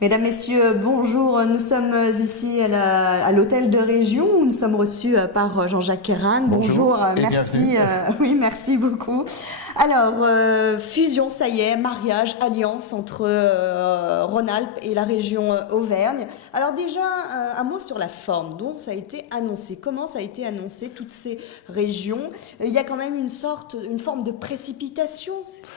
Mesdames, Messieurs, bonjour. Nous sommes ici à l'hôtel de région où nous sommes reçus par Jean-Jacques Ayranes. Bonjour, merci. Oui, merci beaucoup. Alors, fusion, ça y est, mariage, alliance entre Rhône-Alpes et la région Auvergne. Alors déjà, un mot sur la forme dont ça a été annoncé. Comment ça a été annoncé, toutes ces régions? Il y a quand même une forme de précipitation.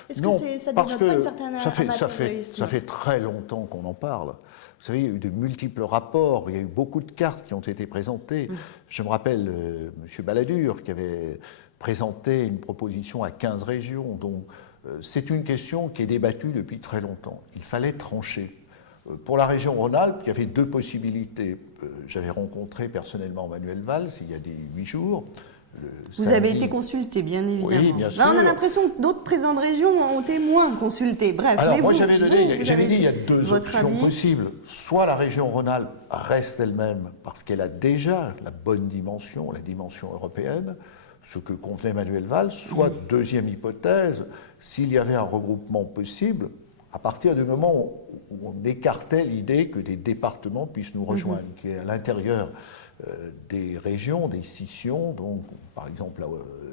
Est-ce que ça ne dénote pas une certaine amateurisme? Ça fait très longtemps qu'on en parle. Vous savez, il y a eu de multiples rapports, il y a eu beaucoup de cartes qui ont été présentées. Je me rappelle M. Balladur qui avait présenté une proposition à 15 régions. Donc, c'est une question qui est débattue depuis très longtemps. Il fallait trancher. Pour la région Rhône-Alpes, il y avait deux possibilités. J'avais rencontré personnellement Manuel Valls il y a 8 jours. Vous avez été consulté, bien évidemment. Oui, bien sûr. Là, on a l'impression que d'autres présidents de région ont été moins consultés. Bref. Alors, moi, j'avais dit, il y a deux options possibles. Soit la région Rhône-Alpes reste elle-même, parce qu'elle a déjà la bonne dimension, la dimension européenne, ce que convenait Manuel Valls. Soit, deuxième hypothèse, s'il y avait un regroupement possible, à partir du moment où on écartait l'idée que des départements puissent nous rejoindre, qui est à l'intérieur des régions, des scissions, donc par exemple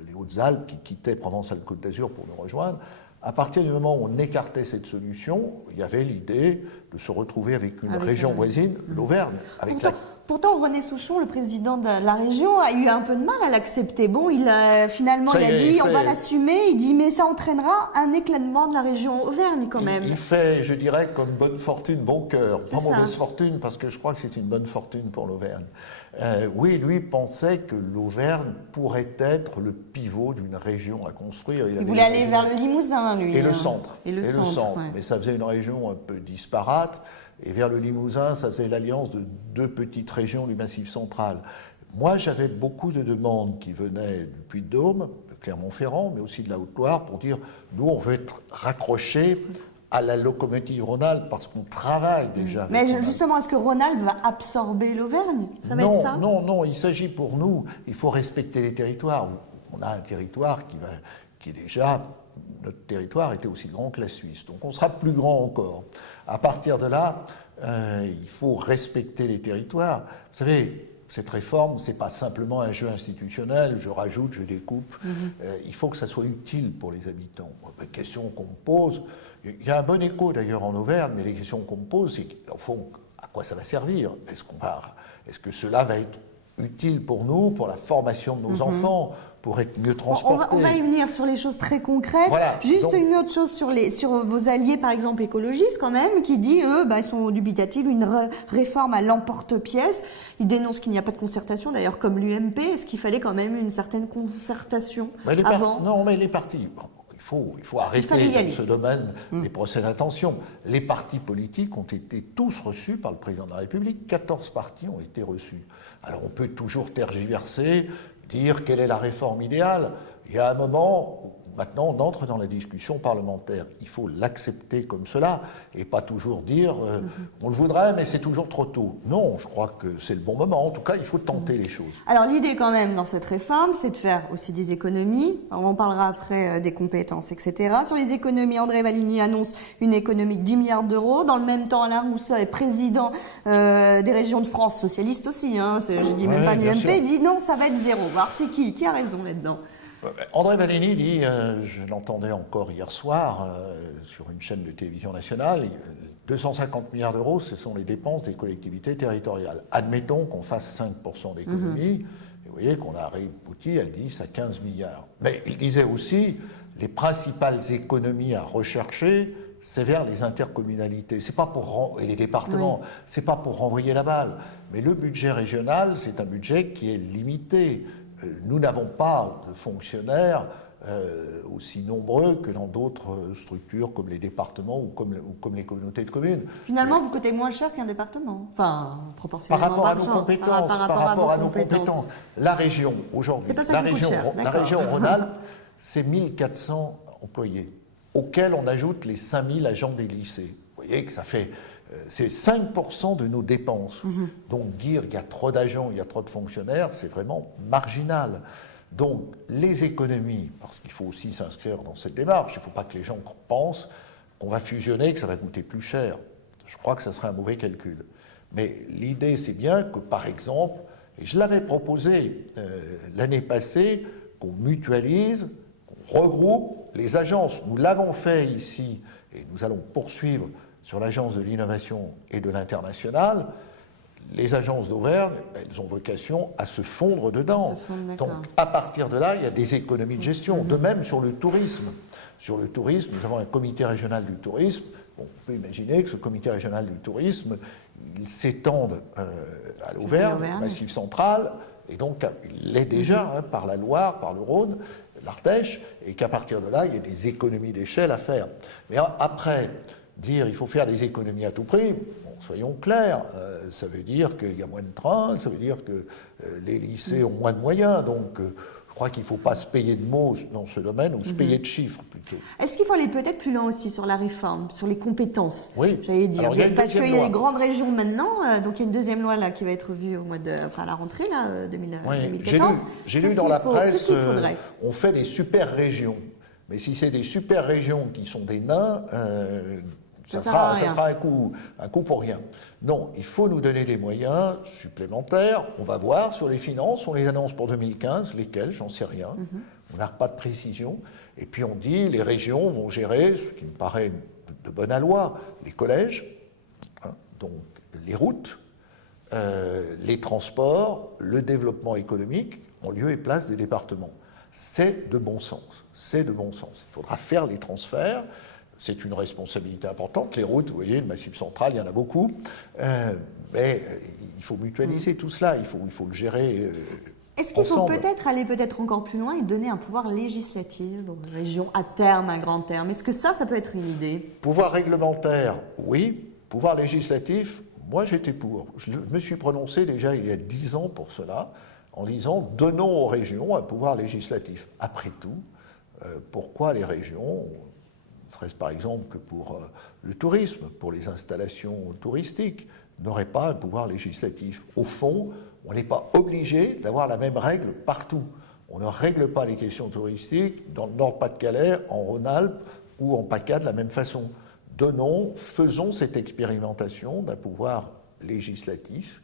les Hautes-Alpes qui quittaient Provence-Alpes-Côte d'Azur pour nous rejoindre. À partir du moment où on écartait cette solution, il y avait l'idée de se retrouver avec une région voisine, l'Auvergne. Pourtant, René Souchon, le président de la région, a eu un peu de mal à l'accepter. Bon, il a dit, on va l'assumer. Il dit, mais ça entraînera un éclatement de la région Auvergne quand même. Il fait, je dirais, comme bonne fortune, bon cœur. Pas mauvaise fortune, parce que je crois que c'est une bonne fortune pour l'Auvergne. Oui, lui pensait que l'Auvergne pourrait être le pivot d'une région à construire. Il voulait aller vers le Limousin, lui. Et le centre. Et le centre. Ouais. Mais ça faisait une région un peu disparate. Et vers le Limousin, ça faisait l'alliance de deux petites régions du Massif central. Moi, j'avais beaucoup de demandes qui venaient du Puy-de-Dôme, de Clermont-Ferrand, mais aussi de la Haute-Loire, pour dire, nous, on veut être raccrochés à la locomotive Rhône-Alpes, parce qu'on travaille déjà avec Mais justement, est-ce que Rhône-Alpes va absorber l'Auvergne? Ça va être ça? Non, il s'agit pour nous, il faut respecter les territoires. On a un territoire qui est déjà... Notre territoire était aussi grand que la Suisse, donc on sera plus grand encore. À partir de là, il faut respecter les territoires. Vous savez, cette réforme, ce n'est pas simplement un jeu institutionnel, je rajoute, je découpe. Il faut que ça soit utile pour les habitants. Les questions qu'on me pose, il y a un bon écho d'ailleurs en Auvergne, mais les questions qu'on me pose, c'est au fond, à quoi ça va servir? Est-ce que cela va être utile pour nous, pour la formation de nos enfants, pour être mieux transportés? On va y venir sur les choses très concrètes. Voilà, une autre chose sur vos alliés, par exemple écologistes quand même, qui dit, eux, ils sont dubitatifs, une réforme à l'emporte-pièce. Ils dénoncent qu'il n'y a pas de concertation, d'ailleurs comme l'UMP. Est-ce qu'il fallait quand même une certaine concertation avant? Non, mais les partis... Il faut arrêter dans ce domaine les procès d'intention. Les partis politiques ont été tous reçus par le président de la République. 14 partis ont été reçus. Alors on peut toujours tergiverser, dire quelle est la réforme idéale. Il y a un moment où maintenant on entre dans la discussion parlementaire. Il faut l'accepter comme cela et pas toujours dire on le voudrait mais c'est toujours trop tôt. Non, je crois que c'est le bon moment. En tout cas, il faut tenter les choses. Alors l'idée quand même dans cette réforme, c'est de faire aussi des économies. Alors, on parlera après des compétences, etc. Sur les économies, André Valigny annonce une économie de 10 milliards d'euros. Dans le même temps, Alain Rousseau est président des régions de France, socialiste aussi. Je dis même pas l'UMP. Il dit non, ça va être zéro. Alors c'est qui a raison là-dedans? André Valigny dit, je l'entendais encore hier soir sur une chaîne de télévision nationale, 250 milliards d'euros, ce sont les dépenses des collectivités territoriales. Admettons qu'on fasse 5% d'économie, et vous voyez qu'on a abouti à 10 à 15 milliards. Mais il disait aussi, les principales économies à rechercher, c'est vers les intercommunalités. C'est pas et les départements, c'est pas pour renvoyer la balle. Mais le budget régional, c'est un budget qui est limité. Nous n'avons pas de fonctionnaires aussi nombreux que dans d'autres structures comme les départements ou comme les communautés de communes. Finalement, vous coûtez moins cher qu'un département, enfin, proportionnellement. Par rapport à nos compétences. Par rapport à nos compétences. La région, aujourd'hui, la région Rhône-Alpes, c'est 1400 employés, auxquels on ajoute les 5000 agents des lycées. Vous voyez que ça fait... C'est 5% de nos dépenses. Donc dire qu'il y a trop d'agents, il y a trop de fonctionnaires, c'est vraiment marginal. Donc les économies, parce qu'il faut aussi s'inscrire dans cette démarche, il ne faut pas que les gens pensent qu'on va fusionner, que ça va coûter plus cher. je crois que ça serait un mauvais calcul. Mais l'idée, c'est bien que, par exemple, et je l'avais proposé l'année passée, qu'on mutualise, qu'on regroupe les agences. Nous l'avons fait ici, et nous allons poursuivre sur l'Agence de l'innovation et de l'international. Les agences d'Auvergne, elles ont vocation à se fondre dedans. Donc, à partir de là, il y a des économies de gestion. De même sur le tourisme. Sur le tourisme, nous avons un comité régional du tourisme. On peut imaginer que ce comité régional du tourisme, il s'étende à l'Auvergne, au Massif central, et donc il l'est déjà par la Loire, par le Rhône, l'Ardèche, et qu'à partir de là, il y a des économies d'échelle à faire. Mais après, dire il faut faire des économies à tout prix, bon, soyons clairs, ça veut dire qu'il y a moins de trains, ça veut dire que les lycées ont moins de moyens, donc je crois qu'il ne faut pas se payer de mots dans ce domaine, ou se payer de chiffres plutôt. Est-ce qu'il faut aller peut-être plus loin aussi sur la réforme, sur les compétences? Oui. J'allais dire. Alors, parce qu'il y a les grandes régions maintenant, donc il y a une deuxième loi là qui va être vue au mois de, enfin à la rentrée là, 2014. J'ai lu dans la presse, on fait des super régions. Mais si c'est des super régions qui sont des nains, ça sera un coup pour rien. Non, il faut nous donner des moyens supplémentaires. On va voir sur les finances, on les annonce pour 2015, lesquels, j'en sais rien. On n'a pas de précision. Et puis on dit, les régions vont gérer, ce qui me paraît de bonne aloi, les collèges, hein, donc les routes, les transports, le développement économique, en lieu et place des départements. C'est de bon sens. C'est de bon sens. Il faudra faire les transferts. C'est une responsabilité importante. Les routes, vous voyez, le Massif central, il y en a beaucoup. Mais il faut mutualiser tout cela. Il faut le gérer. Est-ce qu'il faut peut-être aller encore plus loin et donner un pouvoir législatif aux régions à terme, à grand terme? Est-ce que ça peut être une idée? Pouvoir réglementaire, oui. Pouvoir législatif, moi j'étais pour. Je me suis prononcé déjà il y a 10 ans pour cela, en disant donnons aux régions un pouvoir législatif. Après tout, pourquoi les régions, ne serait-ce par exemple que pour le tourisme, pour les installations touristiques, n'auraient pas un pouvoir législatif? Au fond, on n'est pas obligé d'avoir la même règle partout. On ne règle pas les questions touristiques dans le Nord-Pas-de-Calais, en Rhône-Alpes ou en PACA de la même façon. Faisons cette expérimentation d'un pouvoir législatif.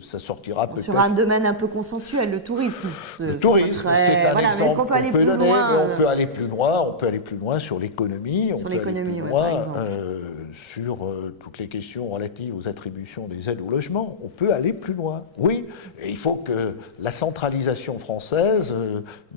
Ça sortira peut-être... Sur un domaine un peu consensuel, le tourisme. Le tourisme, c'est un exemple. Est-ce qu'on peut aller plus loin On peut aller plus loin. On peut aller plus loin sur l'économie. On peut aller plus loin sur toutes les questions relatives aux attributions des aides au logement. On peut aller plus loin. Oui, et il faut que la centralisation française,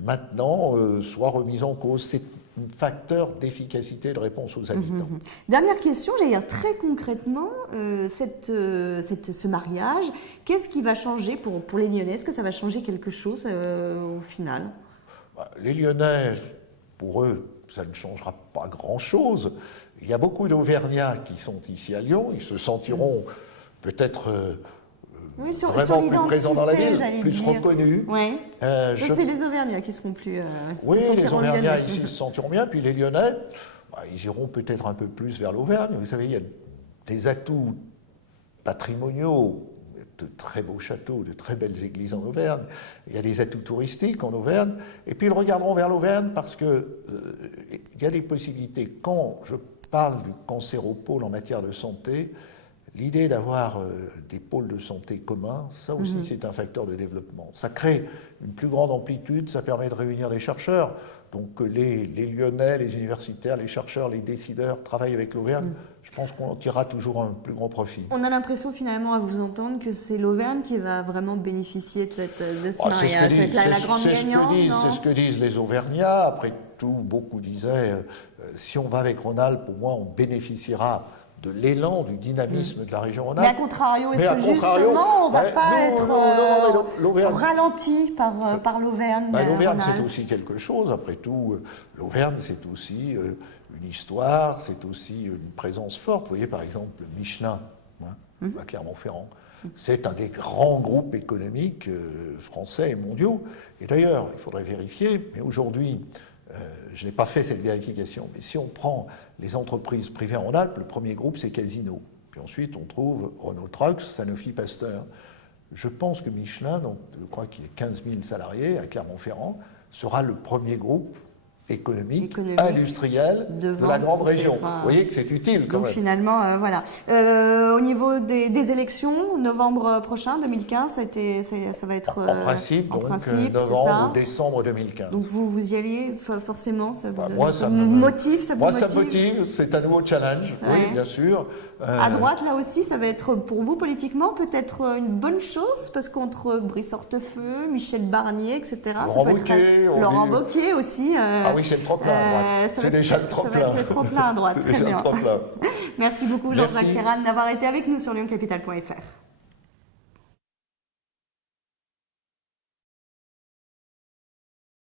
maintenant, soit remise en cause. C'est un facteur d'efficacité de réponse aux habitants. Dernière question, j'allais dire très concrètement, ce mariage, qu'est-ce qui va changer pour les Lyonnais? Est-ce que ça va changer quelque chose au final? Les Lyonnais, pour eux, ça ne changera pas grand-chose. Il y a beaucoup d'Auvergnats qui sont ici à Lyon, ils se sentiront peut-être... vraiment plus présents dans la ville, plus reconnus. Oui. C'est les Auvergnats qui seront plus... oui, les Auvergnats ici se sentiront bien, puis les Lyonnais, ils iront peut-être un peu plus vers l'Auvergne. Vous savez, il y a des atouts patrimoniaux, de très beaux châteaux, de très belles églises en Auvergne. Il y a des atouts touristiques en Auvergne. Et puis ils regarderont vers l'Auvergne parce qu'il y a des possibilités. Quand je parle du cancéropôle en matière de santé, l'idée d'avoir des pôles de santé communs, ça aussi c'est un facteur de développement. Ça crée une plus grande amplitude, ça permet de réunir des chercheurs. Donc les Lyonnais, les universitaires, les chercheurs, les décideurs travaillent avec l'Auvergne. Je pense qu'on en tirera toujours un plus grand profit. On a l'impression finalement à vous entendre que c'est l'Auvergne qui va vraiment bénéficier de ce mariage. C'est la grande gagnante. C'est ce que disent les Auvergnats. Après tout, beaucoup disaient, si on va avec Rhône-Alpes, au moins on bénéficiera de l'élan, du dynamisme de la région Rhône-Alpes. Mais à contrario, est-ce que justement on ne va pas être ralenti par l'Auvergne? L'Auvergne, c'est aussi quelque chose. Après tout, l'Auvergne, c'est aussi une histoire, c'est aussi une présence forte. Vous voyez, par exemple, Michelin, à Clermont-Ferrand. C'est un des grands groupes économiques français et mondiaux. Et d'ailleurs, il faudrait vérifier, mais aujourd'hui, je n'ai pas fait cette vérification, mais si on prend les entreprises privées en Rhône-Alpes, le premier groupe, c'est Casino. Puis ensuite, on trouve Renault Trucks, Sanofi Pasteur. Je pense que Michelin, donc, je crois qu'il y a 15 000 salariés à Clermont-Ferrand, sera le premier groupe économique, industrielle de la grande région. Vous voyez que c'est utile quand donc même. Finalement, voilà. Au niveau des élections, novembre prochain, 2015, ça va être... En principe, novembre ou décembre 2015. Donc vous y allez forcément, ça vous moi, ça me motive, ça me motive, c'est un nouveau challenge, oui, bien sûr. À droite, là aussi, ça va être pour vous politiquement peut-être une bonne chose, parce qu'entre Brice Hortefeux, Michel Barnier, etc. Laurent Wauquiez aussi. Ah oui, c'est le trop-plein à droite. C'est déjà le trop-plein. Ça va être le trop-plein à droite, très bien. Merci beaucoup Jean-Jacques Kerran d'avoir été avec nous sur lyoncapital.fr.